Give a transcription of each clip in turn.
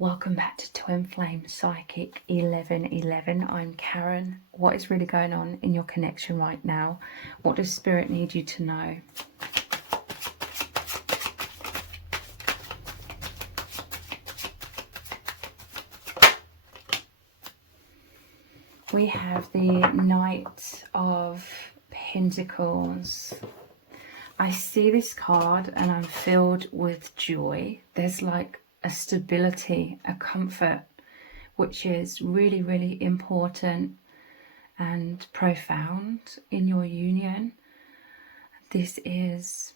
Welcome back to Twin Flame Psychic 1111. I'm Karen. What is really going on in your connection right now? What does Spirit need you to know? We have the Knight of Pentacles. I see this card and I'm filled with joy. There's like a stability, a comfort, which is really, really important and profound in your union. This is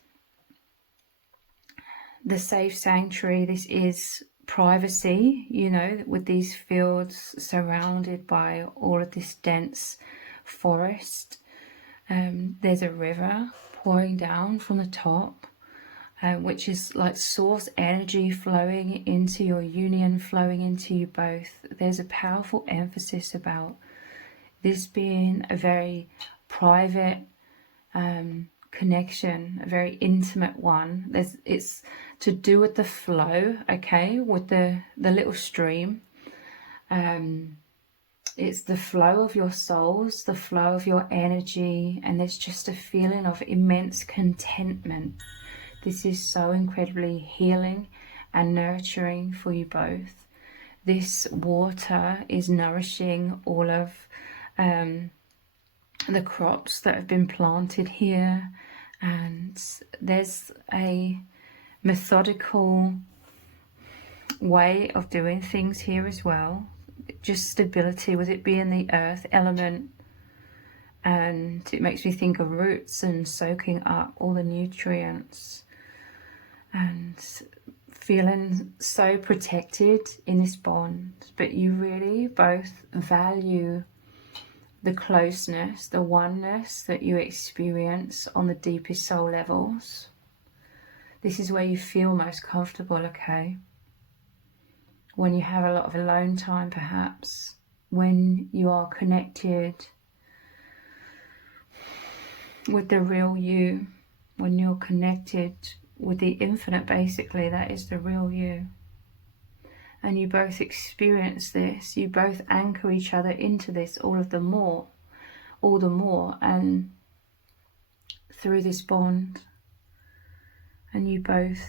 the safe sanctuary. This is privacy, you know, with these fields surrounded by all of this dense forest. There's a river pouring down from the top, which is like source energy flowing into your union, flowing into you both. There's a powerful emphasis about this being a very private connection, a very intimate one. It's to do with the flow, okay, with the little stream. It's the flow of your souls, the flow of your energy, and there's just a feeling of immense contentment. This is so incredibly healing and nurturing for you both. This water is nourishing all of the crops that have been planted here, and there's a methodical way of doing things here as well. Just stability, with it being the earth element, and it makes me think of roots and soaking up all the nutrients and feeling so protected in this bond. But you really both value the closeness, the oneness that you experience on the deepest soul levels. This is where you feel most comfortable, okay? When you have a lot of alone time, perhaps, when you are connected with the real you, when you're connected with the infinite, basically, that is the real you. And you both experience this, you both anchor each other into this all the more, and through this bond, and you both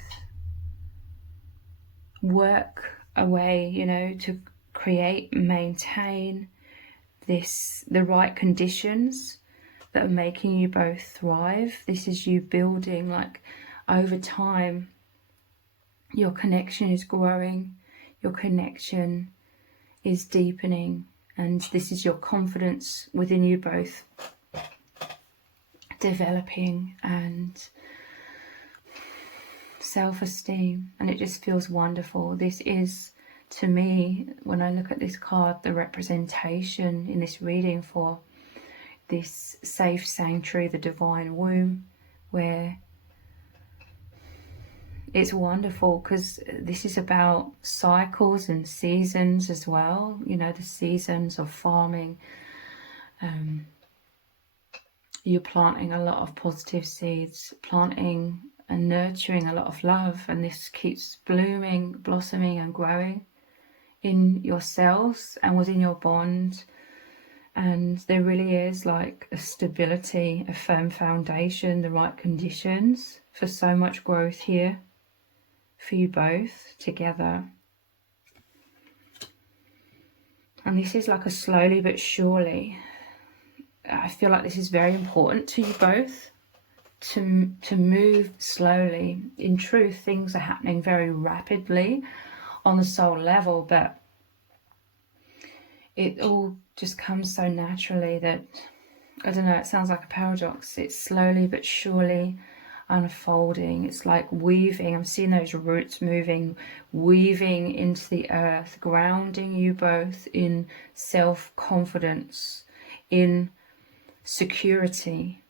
work away, you know, to create, maintain the right conditions that are making you both thrive. This is you building, like, over time, your connection is growing, your connection is deepening, and this is your confidence within you both developing, and self-esteem, and it just feels wonderful. This is, to me, when I look at this card, the representation in this reading for this safe sanctuary, the divine womb, where it's wonderful because this is about cycles and seasons as well, you know, the seasons of farming. You're planting a lot of positive seeds, planting and nurturing a lot of love, and this keeps blooming, blossoming and growing in yourselves and within your bond. And there really is like a stability, a firm foundation, the right conditions for so much growth here for you both together. And this is like a slowly but surely. I feel like this is very important to you both, to move slowly. In truth, things are happening very rapidly on the soul level, but it all just comes so naturally that, I don't know, it sounds like a paradox. It's slowly but surely unfolding. It's like weaving. I'm seeing those roots moving, weaving into the earth, grounding you both in self-confidence, in security.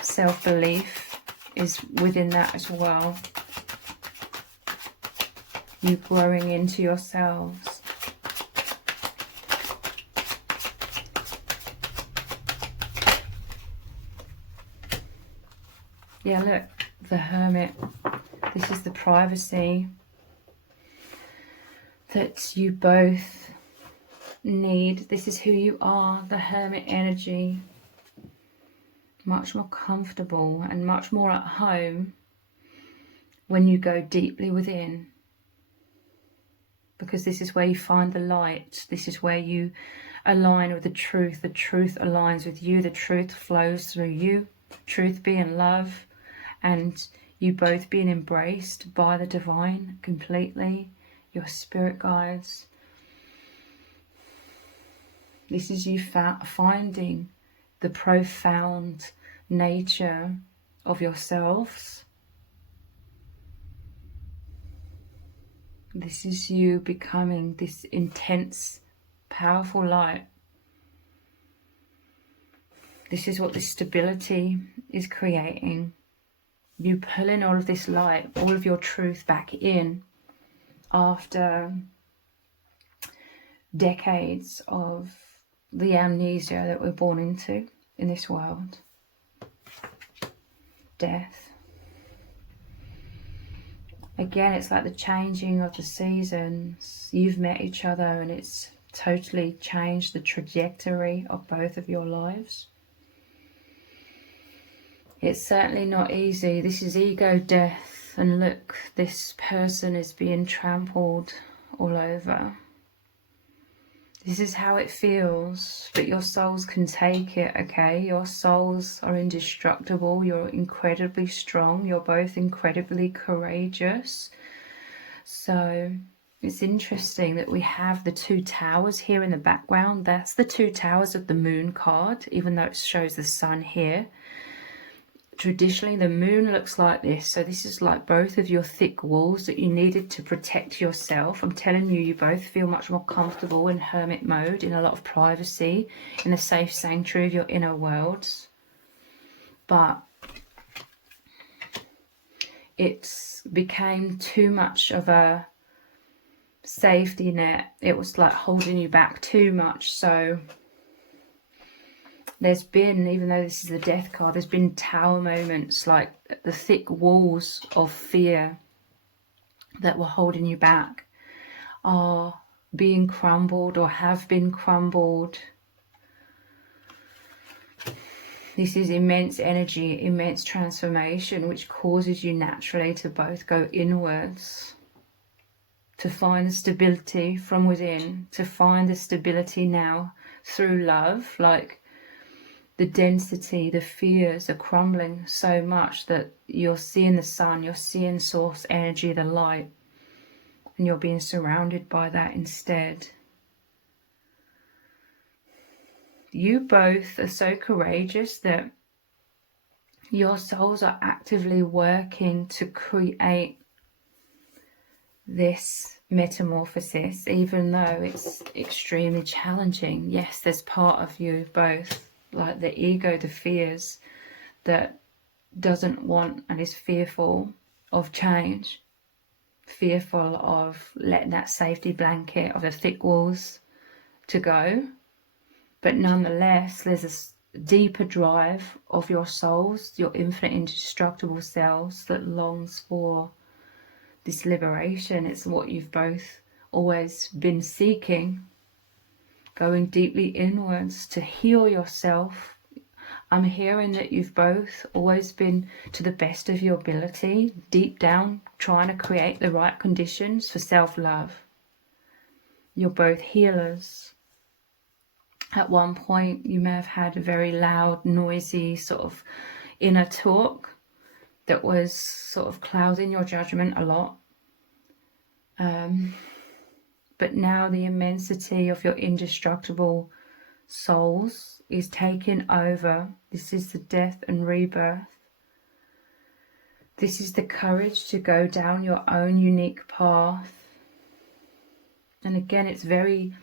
Self-belief is within that as well. You growing into yourselves. Yeah, look, the Hermit. This is the privacy that you both need. This is who you are, the Hermit energy. Much more comfortable and much more at home when you go deeply within. Because this is where you find the light. This is where you align with the truth. The truth aligns with you. The truth flows through you. Truth being love, and you both being embraced by the divine completely. Your spirit guides. This is you finding the profound nature of yourselves. This is you becoming this intense, powerful light. This is what this stability is creating. You pulling all of this light, all of your truth back in after decades of the amnesia that we're born into in this world. Death. Again, it's like the changing of the seasons. You've met each other and it's totally changed the trajectory of both of your lives. It's certainly not easy. This is ego death. And look, this person is being trampled all over. This is how it feels, but your souls can take it, okay? Your souls are indestructible. You're incredibly strong. You're both incredibly courageous. So it's interesting that we have the two towers here in the background. That's the two towers of the moon card, even though it shows the sun here. Traditionally, the moon looks like this. So this is like both of your thick walls that you needed to protect yourself. I'm telling you, you both feel much more comfortable in hermit mode, in a lot of privacy, in the safe sanctuary of your inner worlds. But it became too much of a safety net. It was like holding you back too much. So there's been, even though this is the death card, there's been tower moments, like the thick walls of fear that were holding you back are being crumbled or have been crumbled. This is immense energy, immense transformation, which causes you naturally to both go inwards, to find the stability from within, to find the stability now through love. Like, the density, the fears are crumbling so much that you're seeing the sun, you're seeing source energy, the light, and you're being surrounded by that instead. You both are so courageous that your souls are actively working to create this metamorphosis, even though it's extremely challenging. Yes, there's part of you both, like the ego, the fears, that doesn't want and is fearful of change, fearful of letting that safety blanket of the thick walls to go. But nonetheless, there's a deeper drive of your souls, your infinite indestructible selves, that longs for this liberation. It's what you've both always been seeking. Going deeply inwards to heal yourself. I'm hearing that you've both always been, to the best of your ability, deep down, trying to create the right conditions for self-love. You're both healers. At one point, you may have had a very loud, noisy sort of inner talk that was sort of clouding your judgment a lot. But now the immensity of your indestructible souls is taking over. This is the death and rebirth. This is the courage to go down your own unique path. And again, it's very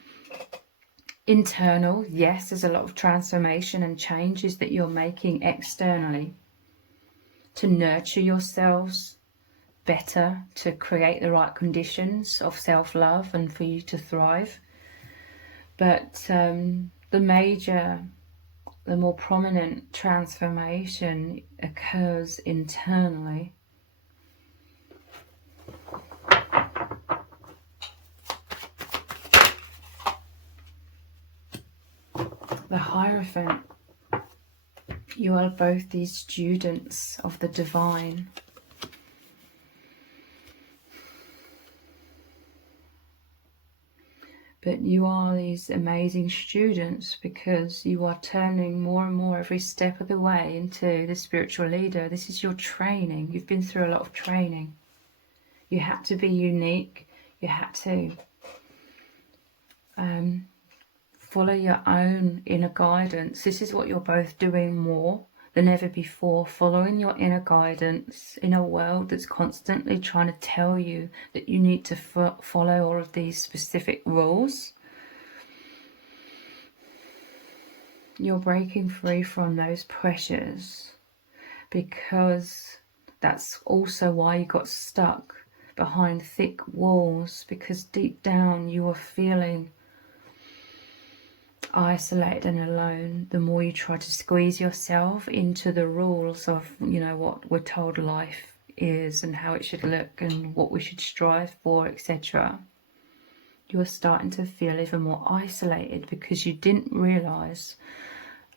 internal. Yes, there's a lot of transformation and changes that you're making externally to nurture yourselves better, to create the right conditions of self-love and for you to thrive. But the more prominent transformation occurs internally. the Hierophant. You are both these students of the divine. But you are these amazing students because you are turning more and more every step of the way into the spiritual leader. This is your training. You've been through a lot of training. You had to be unique. You had to follow your own inner guidance. This is what you're both doing more than ever before, following your inner guidance in a world that's constantly trying to tell you that you need to follow all of these specific rules. You're breaking free from those pressures, because that's also why you got stuck behind thick walls, because deep down you were feeling isolated and alone. The more you try to squeeze yourself into the rules of, you know, what we're told life is and how it should look and what we should strive for, etc., you are starting to feel even more isolated, because you didn't realize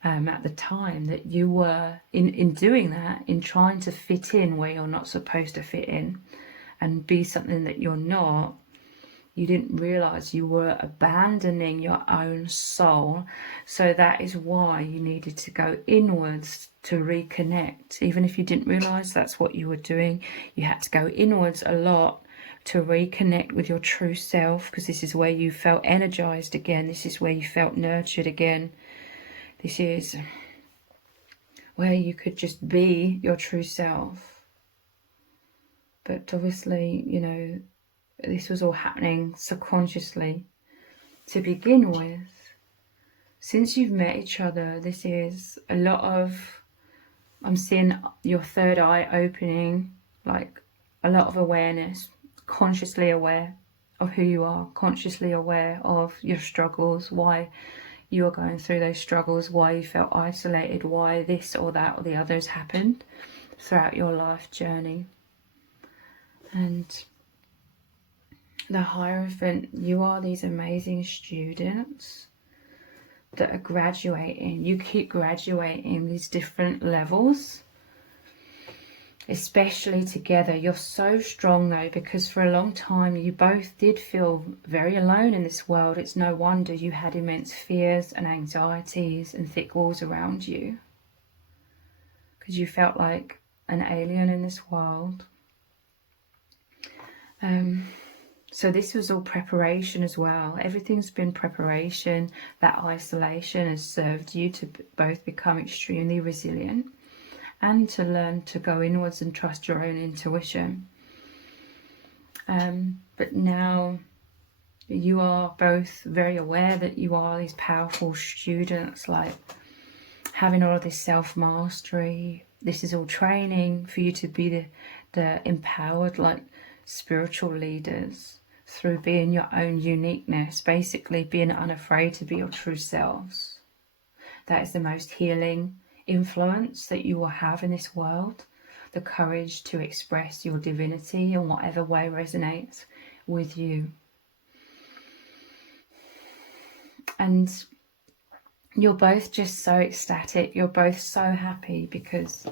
at the time that you were in doing that, in trying to fit in where you're not supposed to fit in and be something that you're not. You didn't realize you were abandoning your own soul. So that is why you needed to go inwards to reconnect. Even if you didn't realize that's what you were doing, you had to go inwards a lot to reconnect with your true self, because this is where you felt energized again. This is where you felt nurtured again. This is where you could just be your true self. But obviously, you know, this was all happening subconsciously to begin with. Since you've met each other, this is a lot of, I'm seeing your third eye opening, like a lot of awareness, consciously aware of who you are, consciously aware of your struggles, why you are going through those struggles, why you felt isolated, why this or that or the others happened throughout your life journey. And the Hierophant, you are these amazing students that are graduating. You keep graduating these different levels, especially together. You're so strong though, because for a long time you both did feel very alone in this world. It's no wonder you had immense fears and anxieties and thick walls around you, because you felt like an alien in this world. So this was all preparation as well. Everything's been preparation. That isolation has served you to both become extremely resilient and to learn to go inwards and trust your own intuition. But now you are both very aware that you are these powerful students, like having all of this self-mastery. This is all training for you to be the empowered, like, spiritual leaders through being your own uniqueness, basically being unafraid to be your true selves. That is the most healing influence that you will have in this world, the courage to express your divinity in whatever way resonates with you. And you're both just so ecstatic, you're both so happy, because,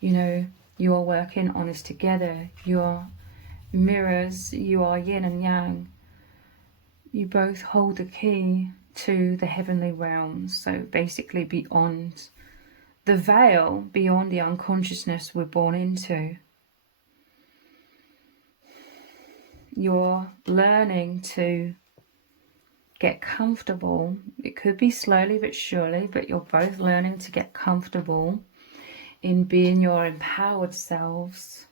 you know, you are working on this together. You're mirrors, you are yin and yang. You both hold the key to the heavenly realms, so basically beyond the veil, beyond the unconsciousness we're born into. You're learning to get comfortable. It could be slowly but surely, but you're both learning to get comfortable in being your empowered selves.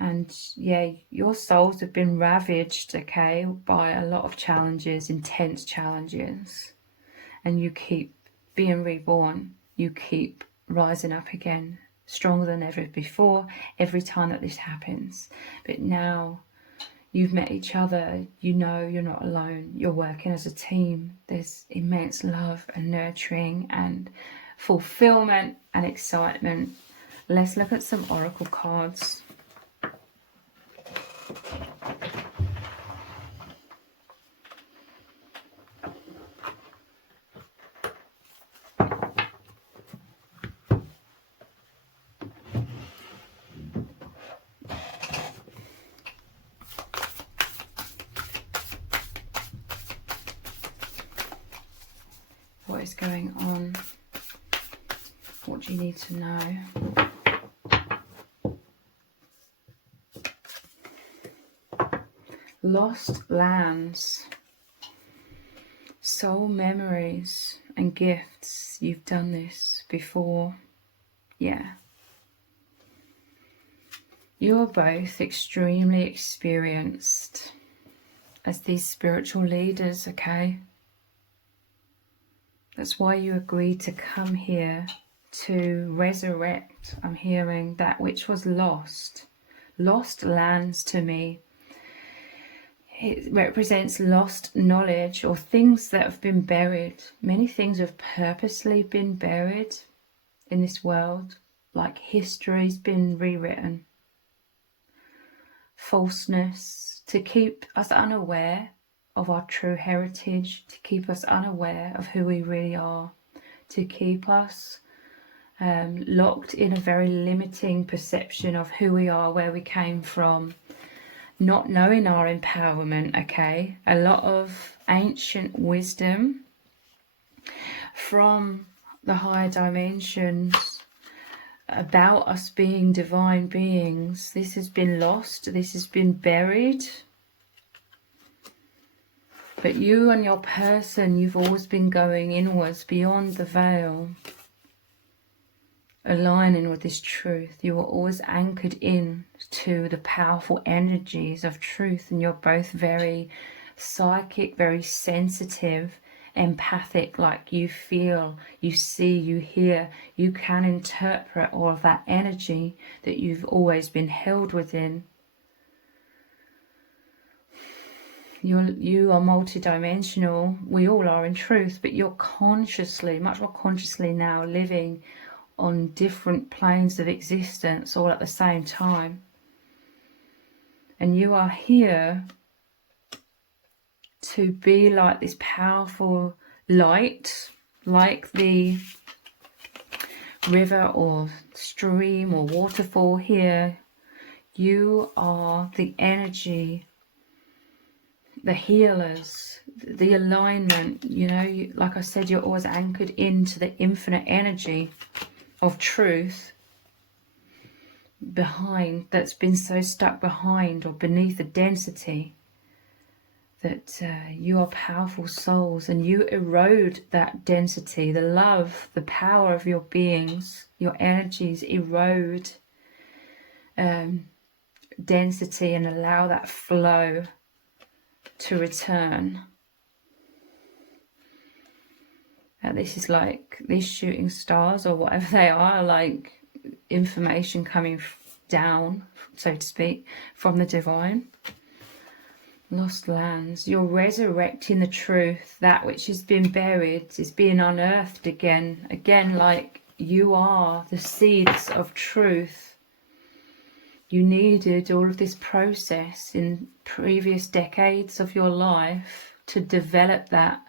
And yeah, your souls have been ravaged, okay, by a lot of challenges, intense challenges. And you keep being reborn. You keep rising up again, stronger than ever before, every time that this happens. But now you've met each other, you know you're not alone. You're working as a team. There's immense love and nurturing and fulfillment and excitement. Let's look at some oracle cards. What is going on? What do you need to know? Lost lands, soul memories and gifts. You've done this before. Yeah. You are both extremely experienced as these spiritual leaders, okay? That's why you agreed to come here to resurrect, I'm hearing, that which was lost. Lost lands to me. It represents lost knowledge or things that have been buried. Many things have purposely been buried in this world, like history's been rewritten. Falseness, to keep us unaware of our true heritage, to keep us unaware of who we really are, to keep us locked in a very limiting perception of who we are, where we came from, not knowing our empowerment, okay? A lot of ancient wisdom from the higher dimensions about us being divine beings. This has been lost, this has been buried. But you and your person, you've always been going inwards, beyond the veil, aligning with this truth. You are always anchored in to the powerful energies of truth, and you're both very psychic, very sensitive, empathic, like you feel, you see, you hear, you can interpret all of that energy that you've always been held within. You are multidimensional. We all are in truth, but you're consciously, much more consciously now, living on different planes of existence all at the same time. And you are here to be like this powerful light, like the river or stream or waterfall here. You are the energy, the healers, the alignment. You know, like I said, you're always anchored into the infinite energy of truth behind, that's been so stuck behind or beneath the density, that you are powerful souls, and you erode that density, the love, the power of your beings, your energies erode density and allow that flow to return. This is like these shooting stars or whatever they are, like information coming down, so to speak, from the divine. Lost lands. You're resurrecting the truth. That which has been buried is being unearthed again. Again, like you are the seeds of truth. You needed all of this process in previous decades of your life to develop that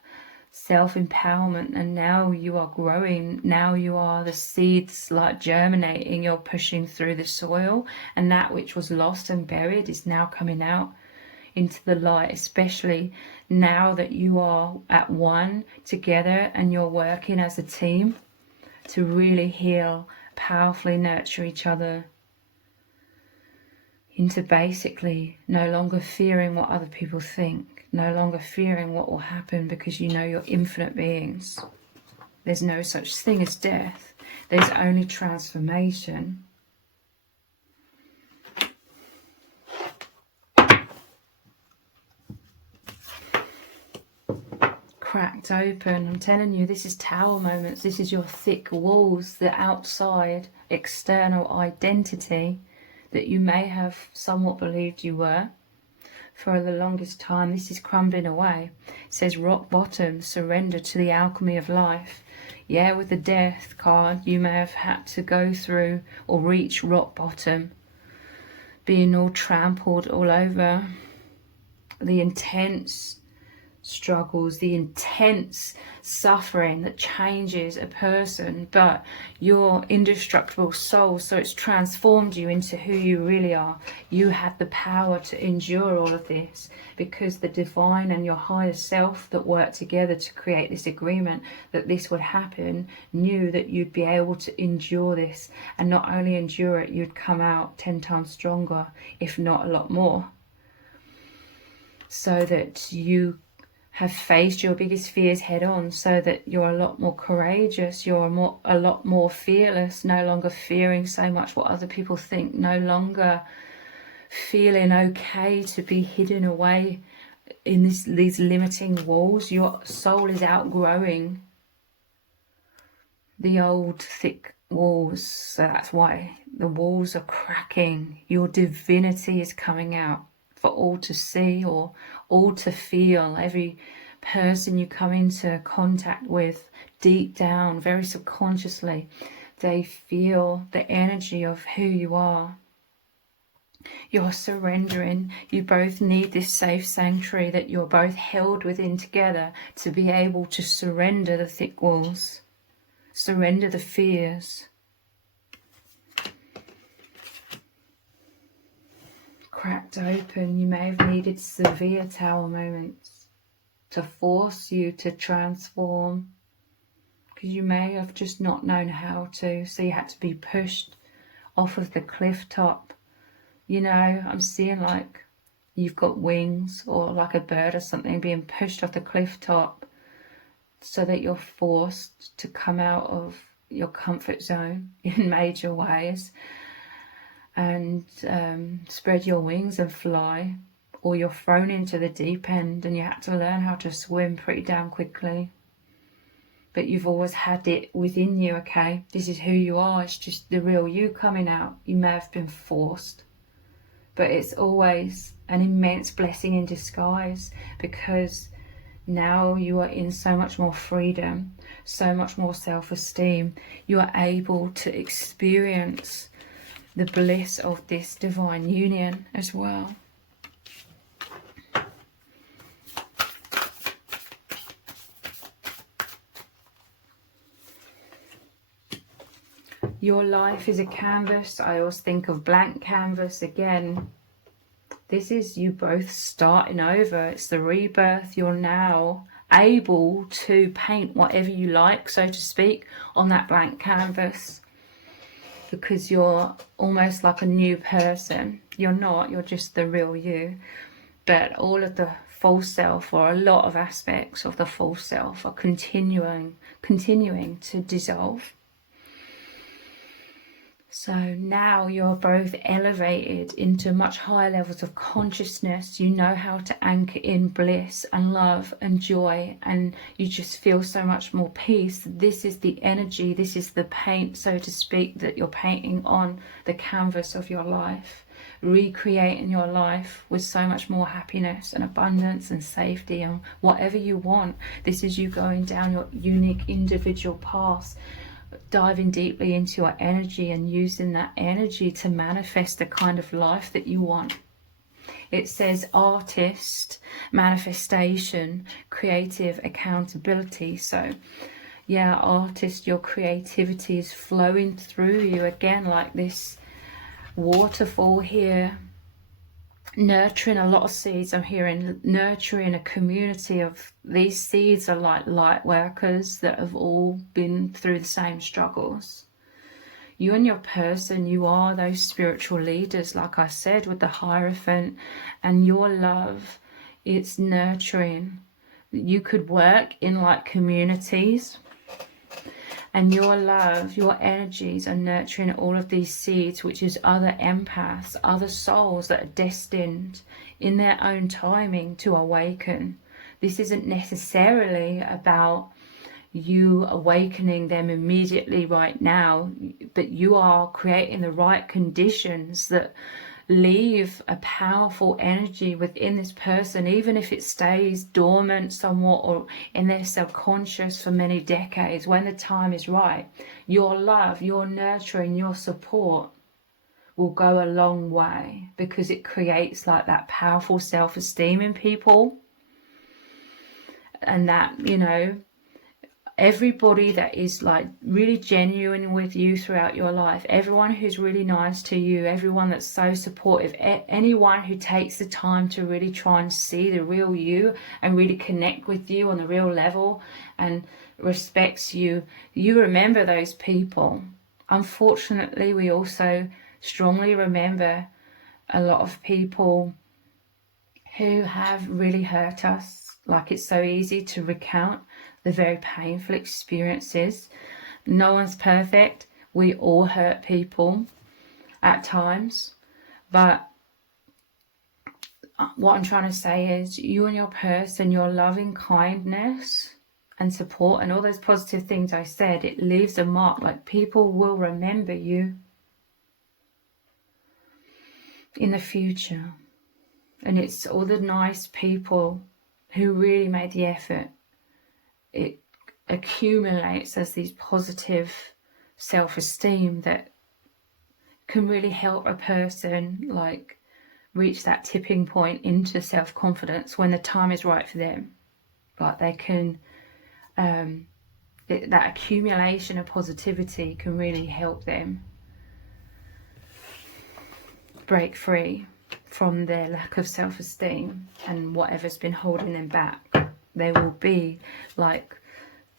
self-empowerment, and now you are growing. Now you are the seeds, like germinating. You're pushing through the soil, and that which was lost and buried is now coming out into the light, especially now that you are at one together and you're working as a team to really heal, powerfully nurture each other into basically no longer fearing what other people think, no longer fearing what will happen, because you know you're infinite beings. There's no such thing as death. There's only transformation. Cracked open. I'm telling you, this is tower moments. This is your thick walls, the outside external identity that you may have somewhat believed you were for the longest time. This is crumbling away. It says rock bottom, surrender to the alchemy of life. Yeah, with the death card, you may have had to go through or reach rock bottom, being all trampled all over. The intense struggles, the intense suffering that changes a person, but your indestructible soul, so it's transformed you into who you really are. You have the power to endure all of this, because the divine and your higher self that worked together to create this agreement that this would happen knew that you'd be able to endure this, and not only endure it, you'd come out 10 times stronger, if not a lot more, so that you have faced your biggest fears head on, so that you're a lot more courageous, you're a lot more fearless, no longer fearing so much what other people think, no longer feeling okay to be hidden away in these limiting walls. Your soul is outgrowing the old thick walls, so that's why the walls are cracking. Your divinity is coming out for all to see, or all to feel. Every person you come into contact with, deep down, very subconsciously, they feel the energy of who you are. You're surrendering. You both need this safe sanctuary that you're both held within together to be able to surrender the thick walls, surrender the fears. Cracked open. You may have needed severe tower moments to force you to transform, because you may have just not known how to, so you had to be pushed off of the cliff top. You know, I'm seeing like you've got wings, or like a bird or something being pushed off the cliff top, so that you're forced to come out of your comfort zone in major ways and spread your wings and fly. Or you're thrown into the deep end and you had to learn how to swim pretty damn quickly. But you've always had it within you, okay? This is who you are. It's just the real you coming out. You may have been forced, but it's always an immense blessing in disguise, because now you are in so much more freedom, so much more self-esteem. You are able to experience the bliss of this divine union as well. Your life is a canvas. I always think of blank canvas again. This is you both starting over. It's the rebirth. You're now able to paint whatever you like, so to speak, on that blank canvas, because you're almost like a new person. You're not, you're just the real you. But all of the false self, or a lot of aspects of the false self, are continuing to dissolve. So now you're both elevated into much higher levels of consciousness. You know how to anchor in bliss and love and joy, and you just feel so much more peace. This is the energy, this is the paint, so to speak, that you're painting on the canvas of your life, recreating your life with so much more happiness and abundance and safety and whatever you want. This is you going down your unique individual path, diving deeply into your energy and using that energy to manifest the kind of life that you want. It says artist, manifestation, creative accountability. So yeah, artist, your creativity is flowing through you again like this waterfall here, nurturing a lot of seeds. I'm hearing nurturing a community of these seeds are like light workers that have all been through the same struggles. You and your person, you are those spiritual leaders, like I said, with the Hierophant, and your love, it's nurturing. You could work in like communities, and your love, your energies are nurturing all of these seeds, which is other empaths, other souls that are destined in their own timing to awaken. This isn't necessarily about you awakening them immediately right now, but you are creating the right conditions that leave a powerful energy within this person, even if it stays dormant somewhat or in their subconscious for many decades. When the time is right, your love, your nurturing, your support will go a long way, because it creates like that powerful self-esteem in people. and that, you know, everybody that is like really genuine with you throughout your life, everyone who's really nice to you, everyone that's so supportive, anyone who takes the time to really try and see the real you and really connect with you on the real level and respects you, you remember those people. Unfortunately, we also strongly remember a lot of people who have really hurt us. Like, it's so easy to recount the very painful experiences. No one's perfect. We all hurt people at times. But what I'm trying to say is, you and your person, your loving kindness and support and all those positive things I said, it leaves a mark. Like, people will remember you in the future. And it's all the nice people who really made the effort. It accumulates as these positive self-esteem that can really help a person like reach that tipping point into self-confidence when the time is right for them. Like, they can that accumulation of positivity can really help them break free from their lack of self-esteem and whatever's been holding them back. They will be like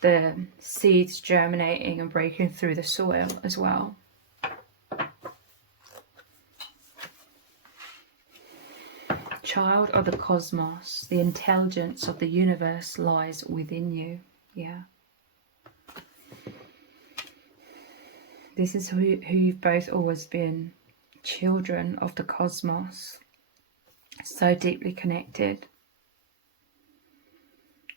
the seeds germinating and breaking through the soil as well. Child of the cosmos, the intelligence of the universe lies within you. Yeah. This is who you've both always been. Children of the cosmos. So deeply connected.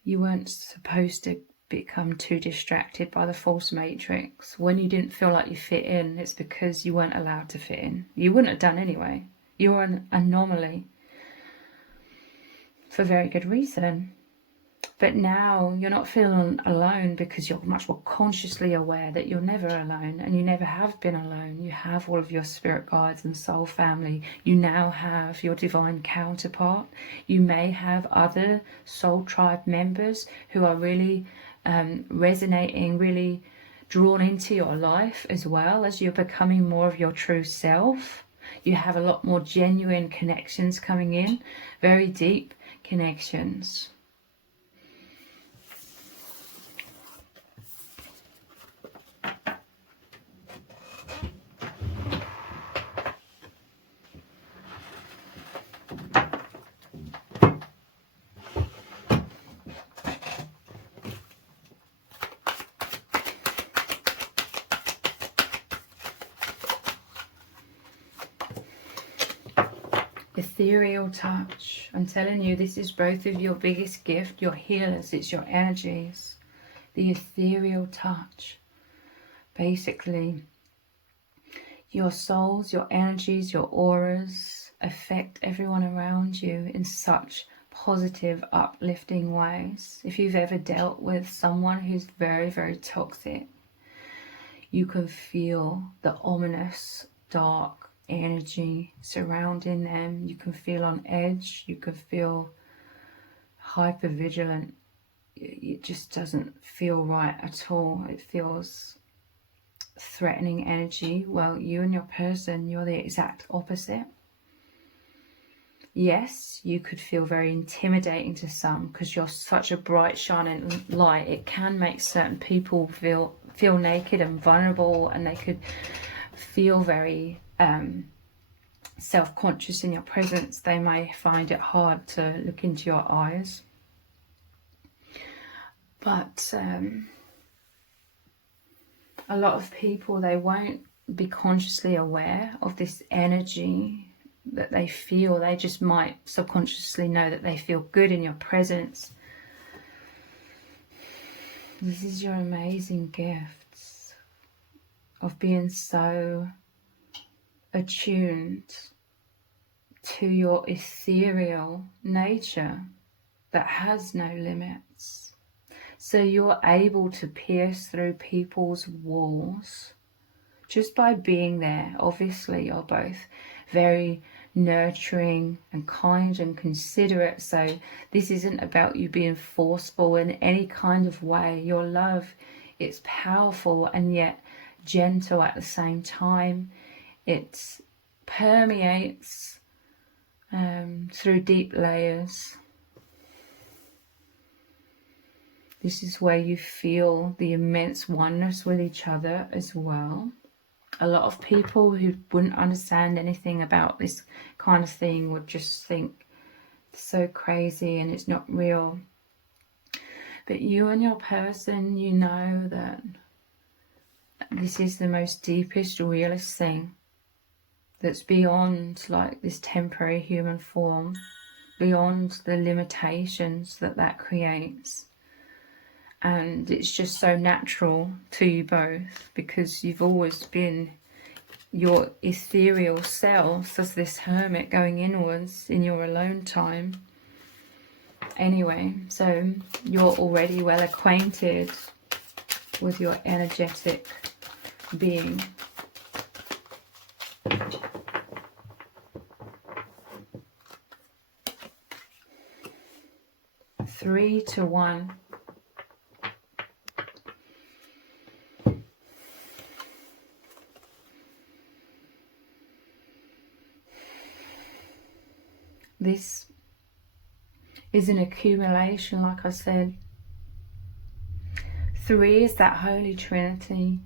You weren't supposed to become too distracted by the false matrix. When you didn't feel like you fit in, it's because you weren't allowed to fit in. You wouldn't have done anyway. You were an anomaly for very good reason. But now you're not feeling alone because you're much more consciously aware that you're never alone, and you never have been alone. You have all of your spirit guides and soul family. You now have your divine counterpart. You may have other soul tribe members who are really resonating, really drawn into your life as well as you're becoming more of your true self. You have a lot more genuine connections coming in, very deep connections. Ethereal touch. I'm telling you, this is both of your biggest gift, your healers. It's your energies. The ethereal touch. Basically, your souls, your energies, your auras affect everyone around you in such positive, uplifting ways. If you've ever dealt with someone who's very, very toxic, you can feel the ominous, dark energy surrounding them. You can feel on edge. You can feel hyper vigilant. It just doesn't feel right at all. It feels threatening energy. Well, you and your person, you're the exact opposite. Yes, you could feel very intimidating to some because you're such a bright, shining light. It can make certain people feel naked and vulnerable, and they could feel very self-conscious in your presence. They may find it hard to look into your eyes. But a lot of people, they won't be consciously aware of this energy that they feel. They just might subconsciously know that they feel good in your presence. This is your amazing gifts of being so attuned to your ethereal nature that has no limits. So you're able to pierce through people's walls just by being there. Obviously, you're both very nurturing and kind and considerate. So this isn't about you being forceful in any kind of way. Your love, it's powerful and yet gentle at the same time. It permeates through deep layers. This is where you feel the immense oneness with each other as well. A lot of people who wouldn't understand anything about this kind of thing would just think it's so crazy and it's not real. But you and your person, you know that this is the most deepest, realest thing that's beyond like this temporary human form, beyond the limitations that creates. And it's just so natural to you both because you've always been your ethereal selves as this hermit going inwards in your alone time. Anyway, so you're already well acquainted with your energetic being. Three to one. This is an accumulation, like I said. 3 is that Holy Trinity.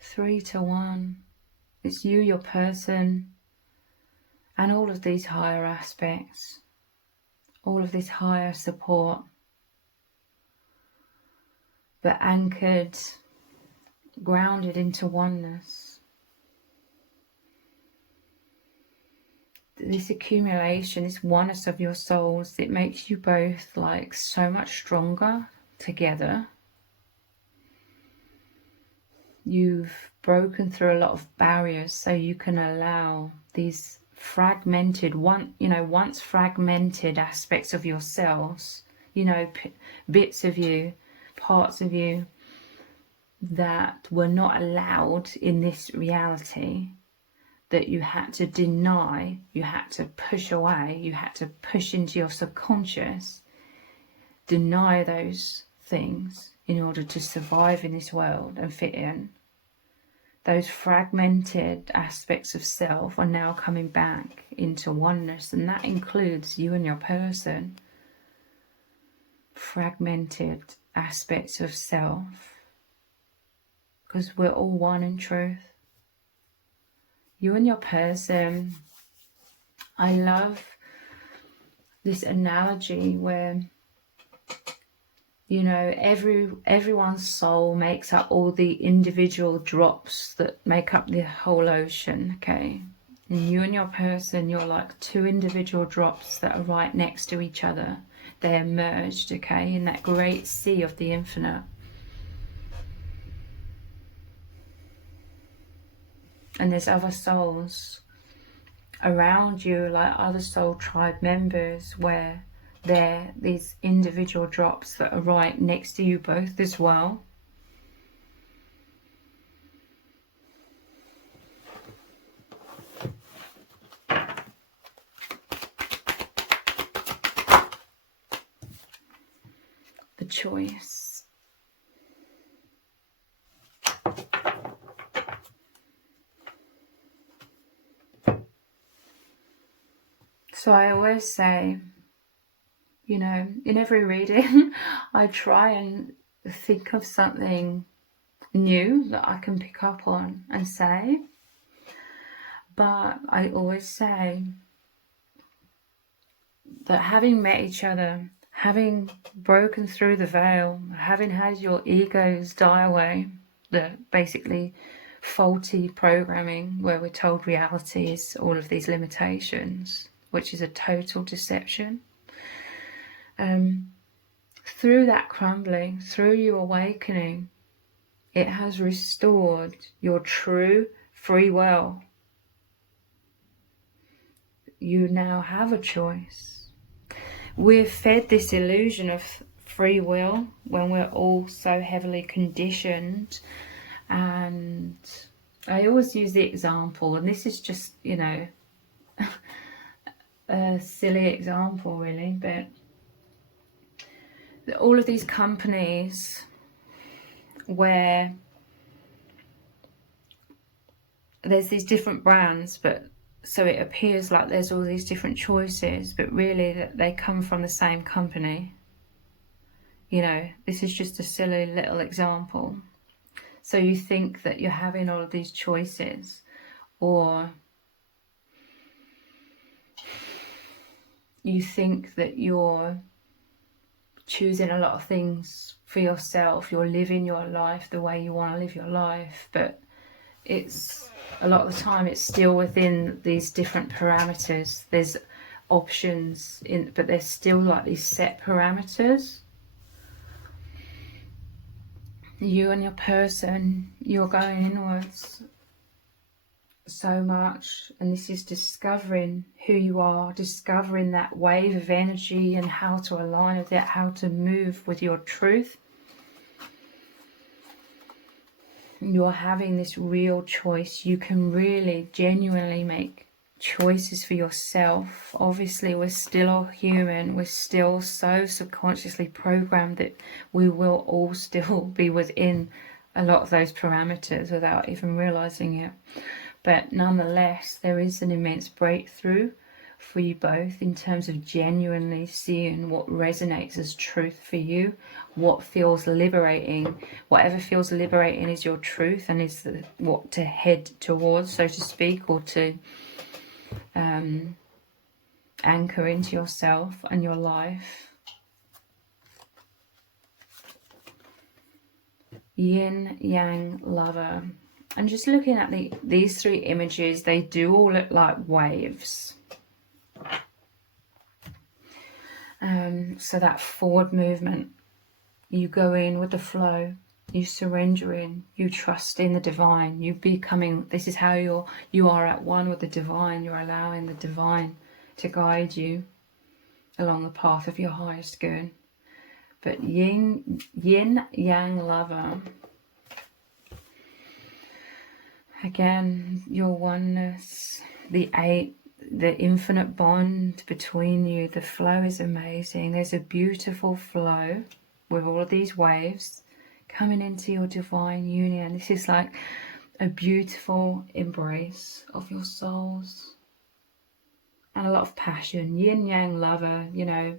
3 to 1. It's you, your person, and all of these higher aspects. All of this higher support. But anchored, grounded into oneness. This accumulation, this oneness of your souls, it makes you both like so much stronger together. You've broken through a lot of barriers so you can allow these fragmented, once fragmented aspects of yourselves, bits of you, parts of you that were not allowed in this reality, that you had to deny, you had to push away, you had to push into your subconscious, deny those things in order to survive in this world and fit in. Those fragmented aspects of self are now coming back into oneness, and that includes you and your person. Fragmented aspects of self, because we're all one in truth. You and your person, I love this analogy where, everyone's soul makes up all the individual drops that make up the whole ocean, okay? And you and your person, you're like 2 individual drops that are right next to each other. They're merged, okay, in that great sea of the infinite. And there's other souls around you, like other soul tribe members, where they're these individual drops that are right next to you both as well. The choice. So I always say, in every reading, I try and think of something new that I can pick up on and say. But I always say that having met each other, having broken through the veil, having had your egos die away, the basically faulty programming where we're told reality is all of these limitations, which is a total deception. Through that crumbling, through you awakening, it has restored your true free will. You now have a choice. We're fed this illusion of free will when we're all so heavily conditioned. And I always use the example, and this is just, a silly example really, but all of these companies where there's these different brands, but so it appears like there's all these different choices, but really that they come from the same company. You know, this is just a silly little example. So you think that you're having all of these choices, or you think that you're choosing a lot of things for yourself, you're living your life the way you want to live your life, but it's a lot of the time it's still within these different parameters. There's options in, but there's still like these set parameters. You and your person, you're going inwards so much, and this is discovering who you are, discovering that wave of energy and how to align with it, how to move with your truth. You're having this real choice. You can really genuinely make choices for yourself. Obviously we're still all human, we're still so subconsciously programmed that we will all still be within a lot of those parameters without even realizing it. But nonetheless, there is an immense breakthrough for you both in terms of genuinely seeing what resonates as truth for you, what feels liberating. Whatever feels liberating is your truth and is what to head towards, so to speak, or to anchor into yourself and your life. Yin Yang Lover. And just looking at these three images, they do all look like waves. So that forward movement, you go in with the flow, you surrender in, you trust in the divine, you becoming, this is how you are at one with the divine. You're allowing the divine to guide you along the path of your highest good. But Yin Yang Lover, again, your oneness, the eight, the infinite bond between you. The flow is amazing. There's a beautiful flow with all of these waves coming into your divine union. This is like a beautiful embrace of your souls and a lot of passion. Yin Yang Lover, you know,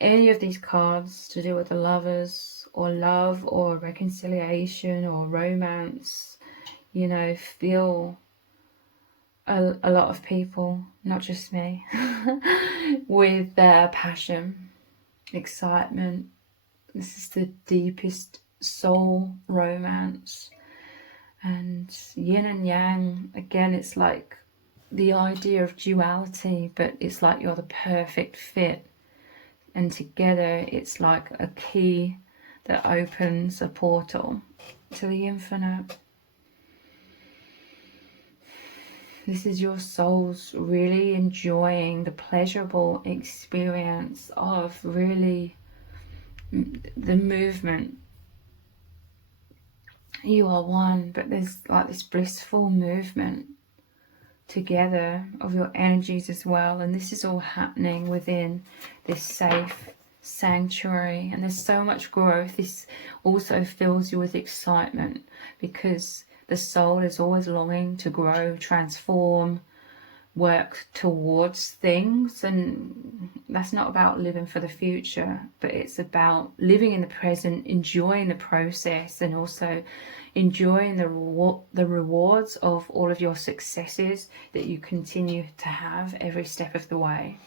any of these cards to do with the lovers or love or reconciliation or romance, you know, feel a lot of people, not just me, with their passion, excitement. This is the deepest soul romance. And yin and yang, again, it's like the idea of duality, but it's like you're the perfect fit. And together it's like a key that opens a portal to the infinite. This is your souls really enjoying the pleasurable experience of really the movement. You are one, but there's like this blissful movement together of your energies as well, and this is all happening within this safe sanctuary, and there's so much growth. This also fills you with excitement because the soul is always longing to grow, transform, work towards things, and that's not about living for the future, but it's about living in the present, enjoying the process, and also enjoying the rewards of all of your successes that you continue to have every step of the way.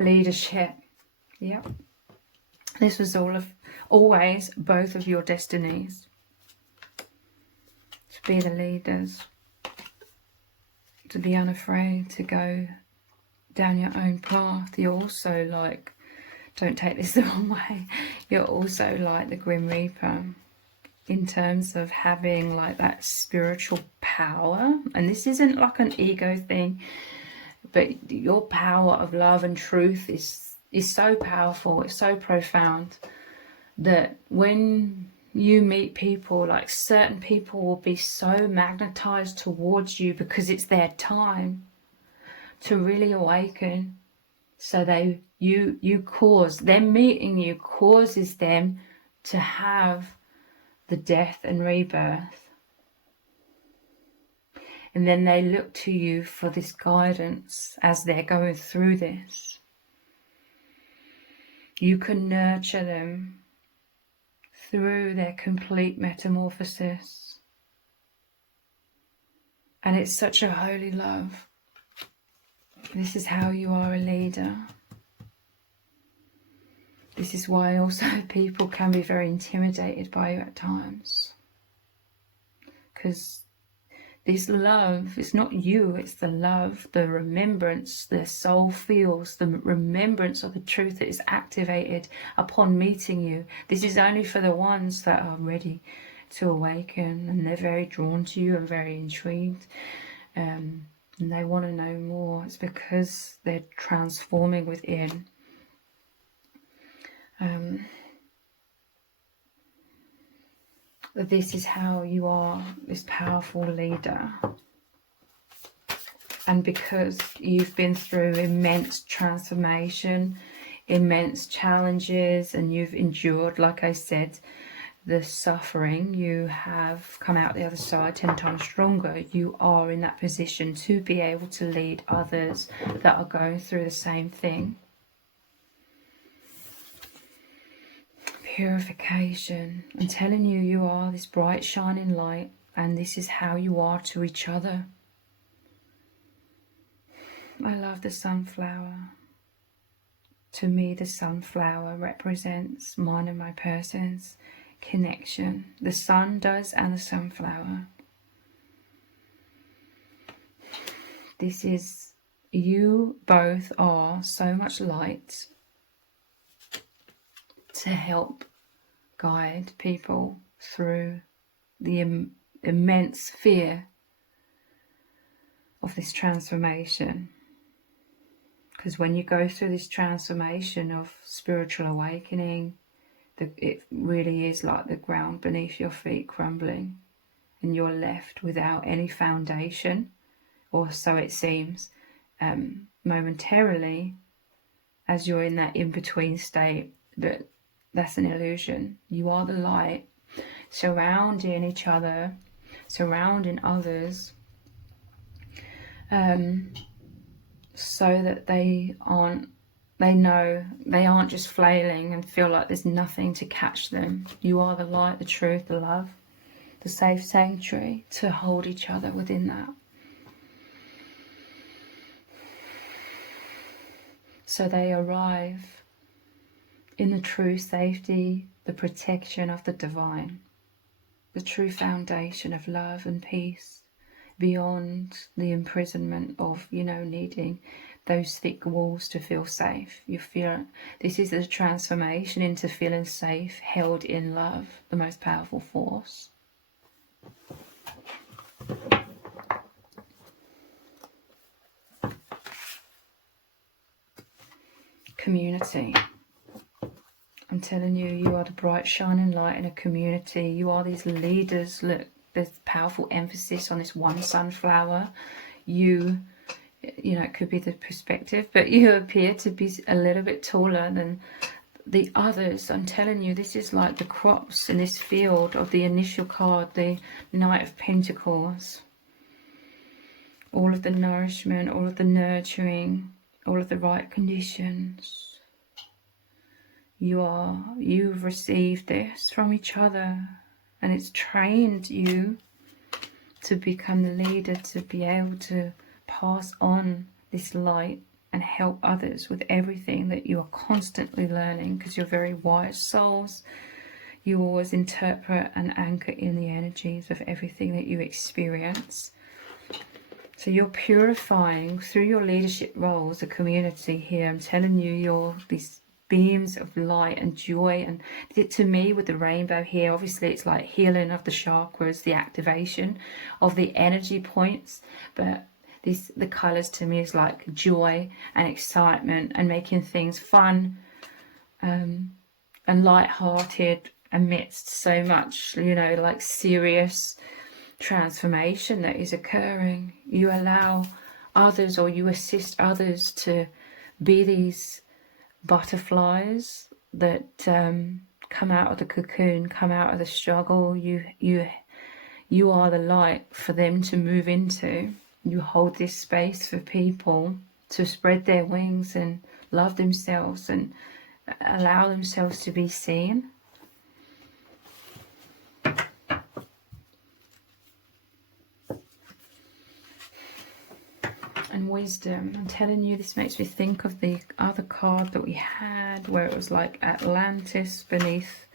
Leadership. Yep. This was always both of your destinies. be the leaders, to be unafraid to go down your own path. You're also like, don't take this the wrong way, you're also like the Grim Reaper in terms of having like that spiritual power. And this isn't like an ego thing, but your power of love and truth is so powerful, it's so profound, that when you meet people, like certain people will be so magnetized towards you because it's their time to really awaken. So you cause them, meeting you causes them to have the death and rebirth, and then they look to you for this guidance as they're going through this. You can nurture them through their complete metamorphosis, and it's such a holy love. This is how you are a leader. This is why also people can be very intimidated by you at times, because this love is not you, it's the love, the remembrance the soul feels, the remembrance of the truth that is activated upon meeting you. This is only for the ones that are ready to awaken, and they're very drawn to you and very intrigued, and they want to know more. It's because they're transforming within. This is how you are, this powerful leader. And because you've been through immense transformation, immense challenges, and you've endured, like I said, the suffering, you have come out the other side 10 times stronger. You are in that position to be able to lead others that are going through the same thing. Purification. I'm telling you, you are this bright shining light, and this is how you are to each other. I love the sunflower. To me, the sunflower represents mine and my person's connection. The sun does, and the sunflower. This is, you both are so much light to help guide people through the immense fear of this transformation. Because when you go through this transformation of spiritual awakening, it really is like the ground beneath your feet crumbling, and you're left without any foundation, or so it seems, momentarily, as you're in that in-between state. But that's an illusion. You are the light, surrounding each other, surrounding others, so that they know they aren't just flailing and feel like there's nothing to catch them. You are the light, the truth, the love, the safe sanctuary to hold each other within that. So they arrive in the true safety, the protection of the divine, the true foundation of love and peace, beyond the imprisonment of, needing those thick walls to feel safe. You feel, this is the transformation into feeling safe, held in love, the most powerful force. Community. I'm telling you, you are the bright shining light in a community. You are these leaders. Look, there's powerful emphasis on this one sunflower. You know, it could be the perspective, but you appear to be a little bit taller than the others. I'm telling you, this is like the crops in this field of the initial card, the Knight of Pentacles. All of the nourishment, all of the nurturing, all of the right conditions. You've received this from each other, and it's trained you to become the leader, to be able to pass on this light and help others with everything that you are constantly learning, because you're very wise souls. You always interpret and anchor in the energies of everything that you experience. So you're purifying through your leadership roles, the community here. I'm telling you, you're these beams of light and joy. And to me, with the rainbow here, obviously it's like healing of the chakras, the activation of the energy points. But the colours to me is like joy and excitement and making things fun and light-hearted amidst so much, you know, like serious transformation that is occurring. You allow others, or you assist others to be these butterflies that come out of the cocoon, come out of the struggle. You are the light for them to move into. You hold this space for people to spread their wings and love themselves and allow themselves to be seen. And wisdom. I'm telling you, this makes me think of the other card that we had, where it was like Atlantis beneath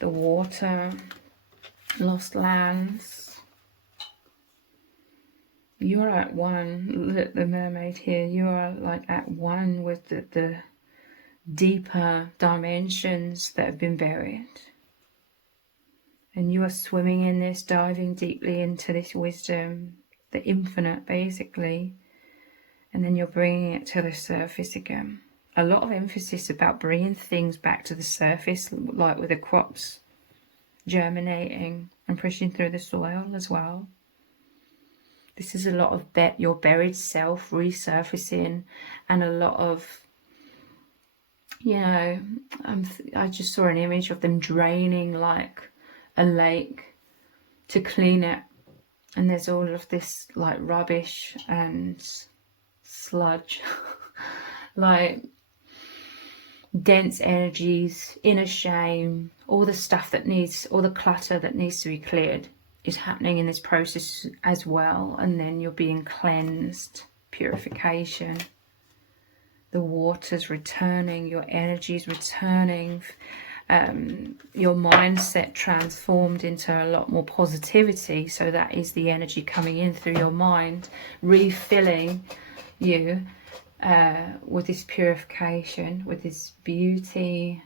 the water, lost lands. You are at one, look, the mermaid here, you are like at one with the deeper dimensions that have been buried. And you are swimming in this, diving deeply into this wisdom, the infinite basically, and then you're bringing it to the surface again. A lot of emphasis about bringing things back to the surface, like with the crops germinating and pushing through the soil as well. This is a lot of your buried self resurfacing, and a lot of, you know, I just saw an image of them draining like a lake to clean it. And there's all of this like rubbish and sludge, like dense energies, inner shame, all the stuff that needs, all the clutter that needs to be cleared is happening in this process as well. And then you're being cleansed, purification. The water's returning, your energy's returning. Your mindset transformed into a lot more positivity, so that is the energy coming in through your mind, refilling you with this purification, with this beauty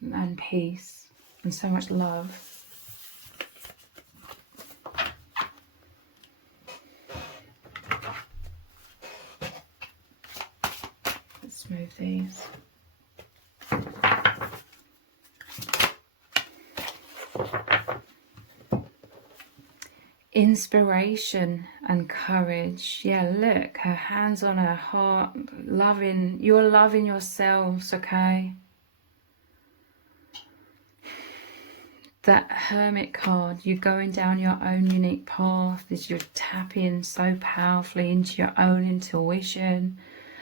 and peace and so much love. Let's move these. Inspiration and courage. Yeah, look, her hands on her heart, loving, you're loving yourselves, okay? That Hermit card, you're going down your own unique path as you're tapping so powerfully into your own intuition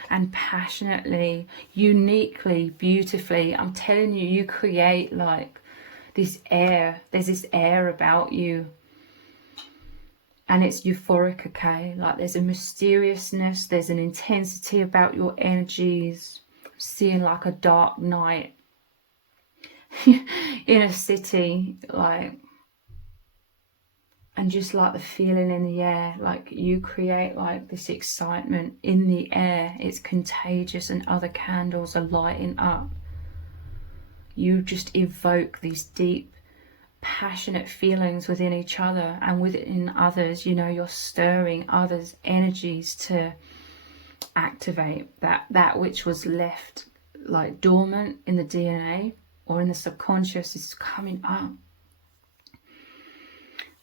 and passionately, uniquely, beautifully. I'm telling you, you create like this air. There's this air about you. And it's euphoric, okay? Like there's a mysteriousness, there's an intensity about your energies. I'm seeing like a dark night in a city, like, and just like the feeling in the air, like you create like this excitement in the air. It's contagious and other candles are lighting up. You just evoke these deep, passionate feelings within each other and within others. You know, you're stirring others' energies to activate that which was left like dormant in the DNA or in the subconscious is coming up.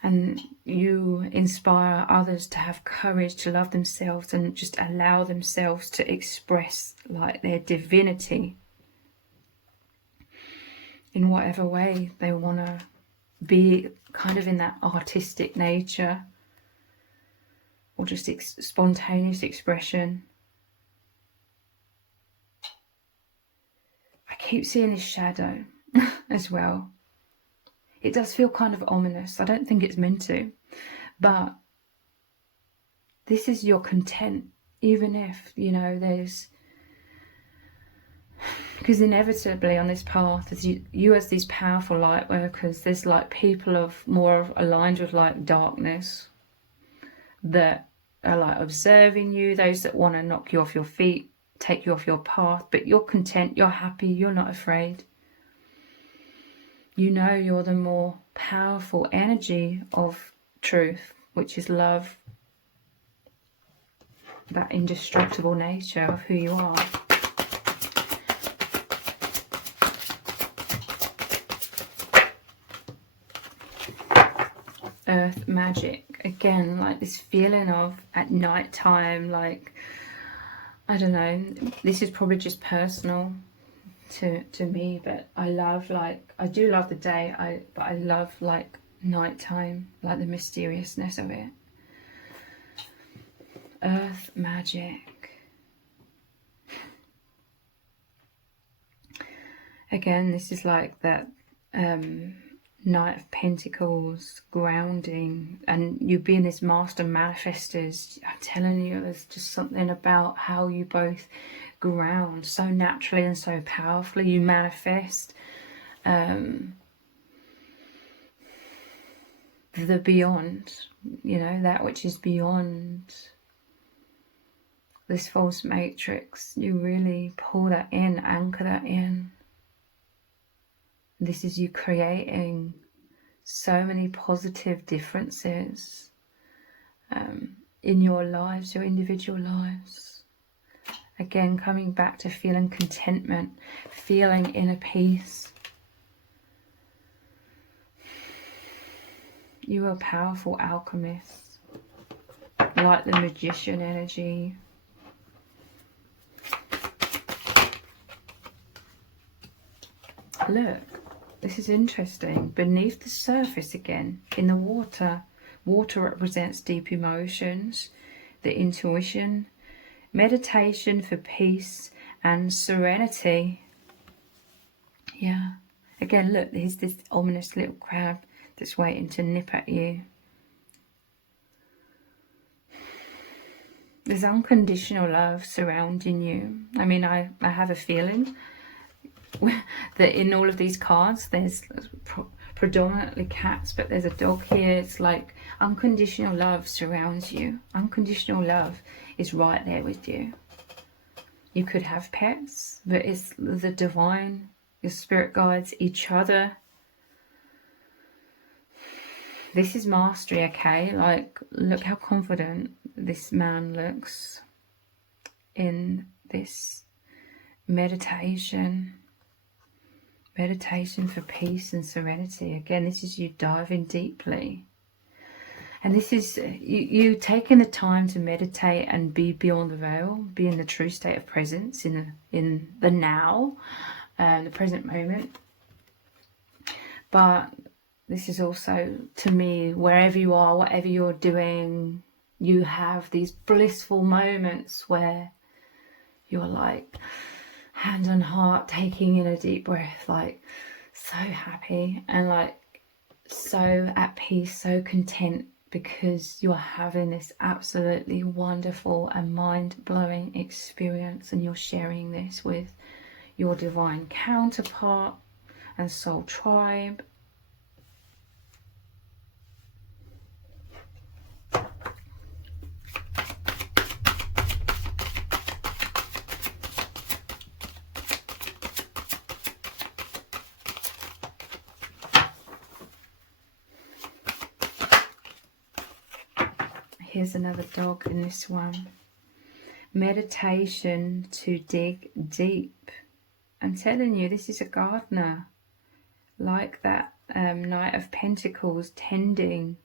And you inspire others to have courage to love themselves and just allow themselves to express like their divinity in whatever way they want to be, kind of in that artistic nature or just spontaneous expression. I keep seeing this shadow as well. It does feel kind of ominous. I don't think it's meant to, but this is your content, even if, you know, there's Because inevitably on this path, as you as these powerful light workers, there's like people of more aligned with like darkness that are like observing you, those that want to knock you off your feet, take you off your path, but you're content, you're happy, you're not afraid. You know you're the more powerful energy of truth, which is love, that indestructible nature of who you are. Earth magic, again, like this feeling of at night time, like, I don't know, this is probably just personal to me, but I love, like, I do love the day, but I love like nighttime, like the mysteriousness of it. Earth magic. Again, this is like that Knight of Pentacles, grounding, and you being this master manifestors. I'm telling you, there's just something about how you both ground so naturally and so powerfully. You manifest the beyond, you know, that which is beyond this false matrix. You really pull that in, anchor that in. This is you creating so many positive differences in your lives, your individual lives. Again, coming back to feeling contentment, feeling inner peace. You are powerful alchemists, like the magician energy. Look. This is interesting. Beneath the surface again, in the water. Water represents deep emotions, the intuition, meditation for peace and serenity. Yeah. Again, look, here's this ominous little crab that's waiting to nip at you. There's unconditional love surrounding you. I mean, I have a feeling that in all of these cards there's predominantly cats, but there's a dog here. It's like unconditional love surrounds you. Unconditional love is right there with you. You could have pets, but it's the divine, your spirit guides, each other. This is mastery, okay? Like, look how confident this man looks in this meditation. Meditation for peace and serenity. Again, this is you diving deeply. And this is you taking the time to meditate and be beyond the veil, be in the true state of presence, in the now, the present moment. But this is also, to me, wherever you are, whatever you're doing, you have these blissful moments where you're like, hand on heart, taking in a deep breath, like so happy and like so at peace, so content, because you're having this absolutely wonderful and mind-blowing experience, and you're sharing this with your divine counterpart and soul tribe. Here's another dog in this one. Meditation to dig deep. I'm telling you, this is a gardener. Like that Knight of Pentacles, tending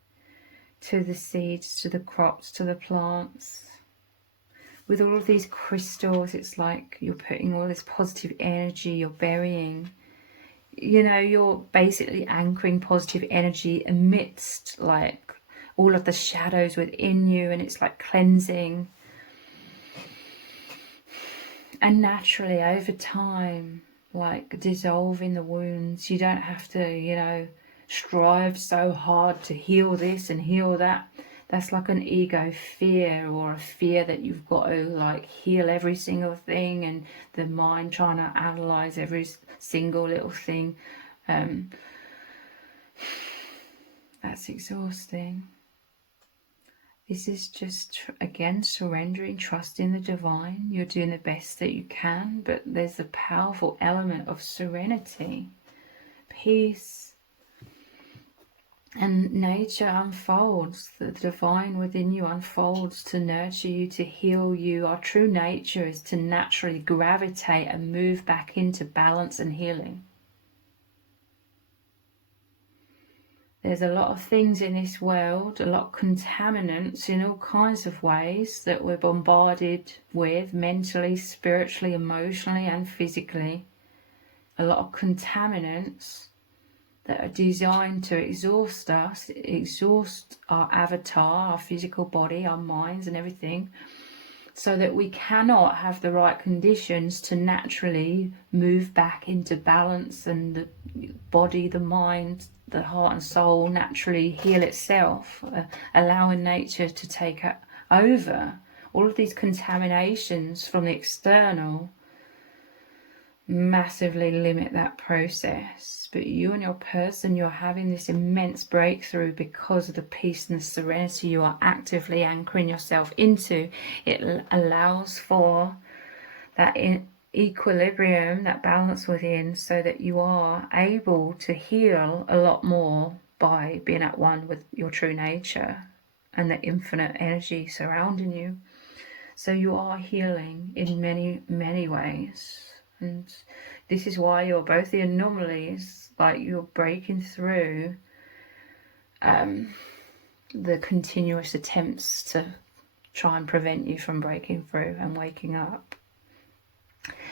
to the seeds, to the crops, to the plants. With all of these crystals, it's like you're putting all this positive energy, you're burying. You know, you're basically anchoring positive energy amidst like all of the shadows within you, and it's like cleansing. And naturally, over time, like dissolving the wounds. You don't have to, you know, strive so hard to heal this and heal that. That's like an ego fear, or a fear that you've got to like heal every single thing, and the mind trying to analyze every single little thing. That's exhausting. This is just, again, surrendering, trusting the divine. You're doing the best that you can, but there's a powerful element of serenity, peace, and nature unfolds. The divine within you unfolds to nurture you, to heal you. Our true nature is to naturally gravitate and move back into balance and healing. There's a lot of things in this world, a lot of contaminants in all kinds of ways that we're bombarded with mentally, spiritually, emotionally, and physically. A lot of contaminants that are designed to exhaust us, exhaust our avatar, our physical body, our minds and everything, so that we cannot have the right conditions to naturally move back into balance, and the body, the mind, the heart and soul naturally heal itself, allowing nature to take over. All of these contaminations from the external massively limit that process. But you and your person, you're having this immense breakthrough because of the peace and the serenity you are actively anchoring yourself into. It allows for that equilibrium, that balance within, so that you are able to heal a lot more by being at one with your true nature and the infinite energy surrounding you. So you are healing in many, many ways. And this is why you're both the anomalies, like you're breaking through the continuous attempts to try and prevent you from breaking through and waking up.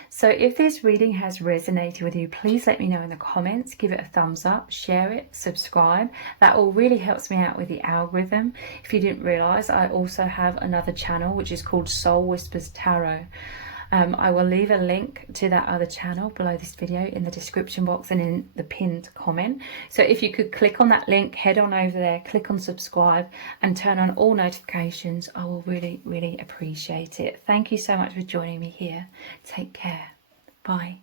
So if this reading has resonated with you, please let me know in the comments. Give it a thumbs up, share it, subscribe. That all really helps me out with the algorithm. If you didn't realize, I also have another channel which is called Soul Whispers Tarot. I will leave a link to that other channel below this video in the description box and in the pinned comment. So if you could click on that link, head on over there, click on subscribe and turn on all notifications, I will really, really appreciate it. Thank you so much for joining me here. Take care. Bye.